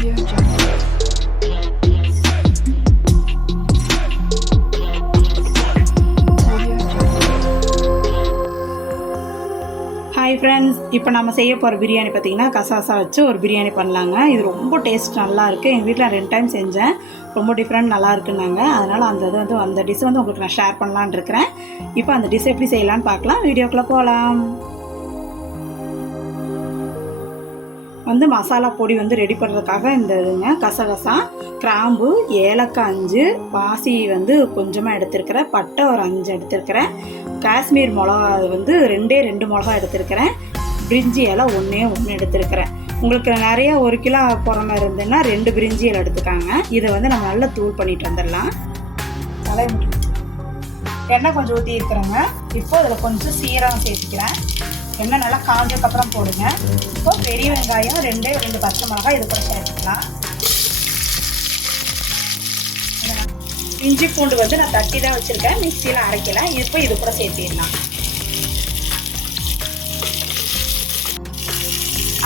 Hi friends, இப்போ நம்ம செய்ய போகிற பிரியாணி பார்த்திங்கன்னா கசகசா வச்சு ஒரு பிரியாணி பண்ணலாங்க. இது ரொம்ப டேஸ்ட் நல்லாயிருக்கு. எங்கள் வீட்டில் 2 டைம் செஞ்சேன். ரொம்ப டிஃப்ரெண்ட் நல்லா இருக்குன்னாங்க. அதனால் அந்த டிஷ் உங்களுக்கு நான் ஷேர் பண்ணலான்னு இருக்கிறேன். இப்போ அந்த டிஷ் எப்படி செய்யலான்னு பார்க்கலாம். வீடியோக்குள்ளே போகலாம். மசாலா பொடி ரெடி பண்ணுறதுக்காக இந்த கசகசா, கிராம்பு, ஏலக்காய் 5, பாசி கொஞ்சமாக எடுத்துருக்கிறேன், பட்டை ஒரு 5 எடுத்துருக்கிறேன், காஷ்மீர் மிளகா 2 மிளகா எடுத்துருக்கிறேன், பிரிஞ்சி இலை 1 எடுத்துருக்கிறேன். உங்களுக்கு நிறையா 1 கிலோ போகிற மாதிரி இருந்ததுன்னா 2 பிரிஞ்சி இலை எடுத்துக்காங்க. இதை நம்ம நல்லா தூள் பண்ணிட்டு வந்துடலாம். எண்ணெய் கொஞ்சம் ஊற்றி இருக்கிறேங்க. இப்போ இதில் கொஞ்சம் சீரகம் சேர்த்துக்கிறேன். எண்ணெய் நல்லா காஞ்சதுக்கப்புறம் போடுங்க. இப்போ பெரிய வெங்காயம் 2 பச்சை மிளகாய் இது கூட சேர்த்துக்கலாம். இஞ்சி பூண்டு நான் தட்டி தான் வச்சுருக்கேன், மிக்சியில் அரைக்கலை. இப்போ இது கூட சேர்த்திடலாம்.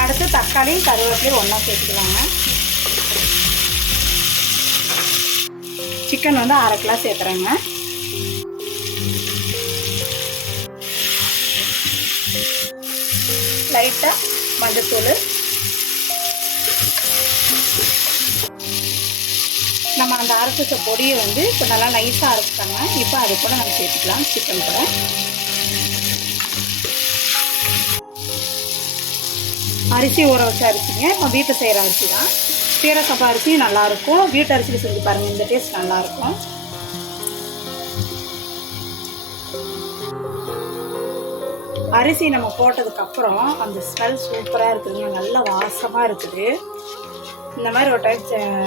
அடுத்து தக்காளியும் கருவேப்பிலையும் ஒன்றா சேர்த்துக்கலாங்க. சிக்கன் 1/2 கிலோ சேர்த்துறேங்க. லைட்டாக மஞ்சத்தூள், நம்ம அந்த அரைச்ச பொடியை இப்போ நல்லா நைஸாக அரைச்சிட்டாங்க. இப்போ அது கூட நம்ம சேர்த்துக்கலாம். சிக்கன் கூட அரிசி ஊற வச்ச அரிசிங்க. இப்போ வீட்டை செய்கிற அரிசி தான். சீரக சம்பா அரிசி நல்லாயிருக்கும். வீட்டு அரிசியில் செஞ்சு பாருங்கள், இந்த டேஸ்ட் நல்லாயிருக்கும். அரிசி நம்ம போட்டதுக்கப்புறம் அந்த ஸ்மெல் சூப்பராக இருக்குதுங்க. நல்ல வாசமாக இருக்குது. இந்த மாதிரி ஒரு டைம்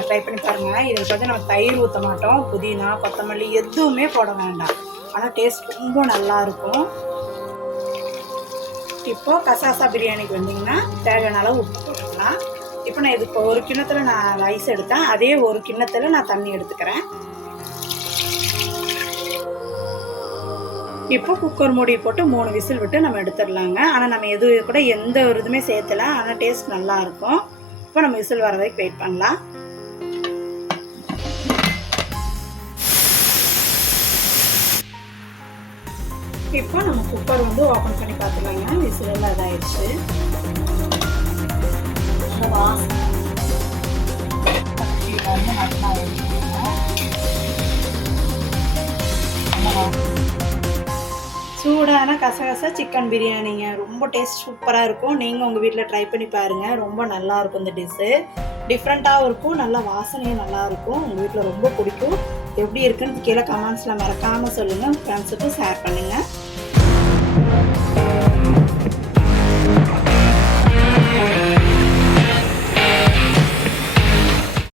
ட்ரை பண்ணி பாருங்கள். இதுக்கு நம்ம தயிர் ஊற்ற மாட்டோம், புதினா, கொத்தமல்லி எதுவுமே போட வேண்டாம். ஆனால் டேஸ்ட் ரொம்ப நல்லாயிருக்கும். இப்போது கசகசா பிரியாணிக்கு வந்தீங்கன்னா தேவையான அளவு உப்பு போட்டுக்கலாம். இப்போ நான் இதுக்கு 1 கிண்ணத்தில் நான் ரைஸ் எடுத்தேன், அதே 1 கிண்ணத்தில் நான் தண்ணி எடுத்துக்கிறேன். இப்போ குக்கர் மூடி போட்டு 3 விசில் விட்டு நம்ம எடுத்துடலாங்க. ஆனால் நம்ம எந்த ஒரு இதுவுமே சேர்த்தலை. ஆனால் டேஸ்ட் நல்லாயிருக்கும். இப்போ நம்ம விசில் வர வரைக்கும் வெயிட் பண்ணலாம். இப்போ நம்ம குக்கர் ஓப்பன் பண்ணி பார்த்துக்கலாங்க. விசில் எல்லாம் இதாகிடுச்சு. சூடான கசகசா சிக்கன் பிரியாணிங்க. ரொம்ப டேஸ்ட் சூப்பராக இருக்கும். நீங்கள் உங்கள் வீட்டில் ட்ரை பண்ணி பாருங்கள். ரொம்ப நல்லாயிருக்கும். இந்த டிஷ்ஷு டிஃப்ரெண்ட்டாகவும் இருக்கும், நல்லா வாசனையும் நல்லாயிருக்கும். உங்கள் வீட்டில் ரொம்ப பிடிக்கும். எப்படி இருக்குன்னு கீழே கமெண்ட்ஸில் மறக்காமல் சொல்லுங்கள். ஃப்ரெண்ட்ஸுக்கும் ஷேர் பண்ணுங்கள்.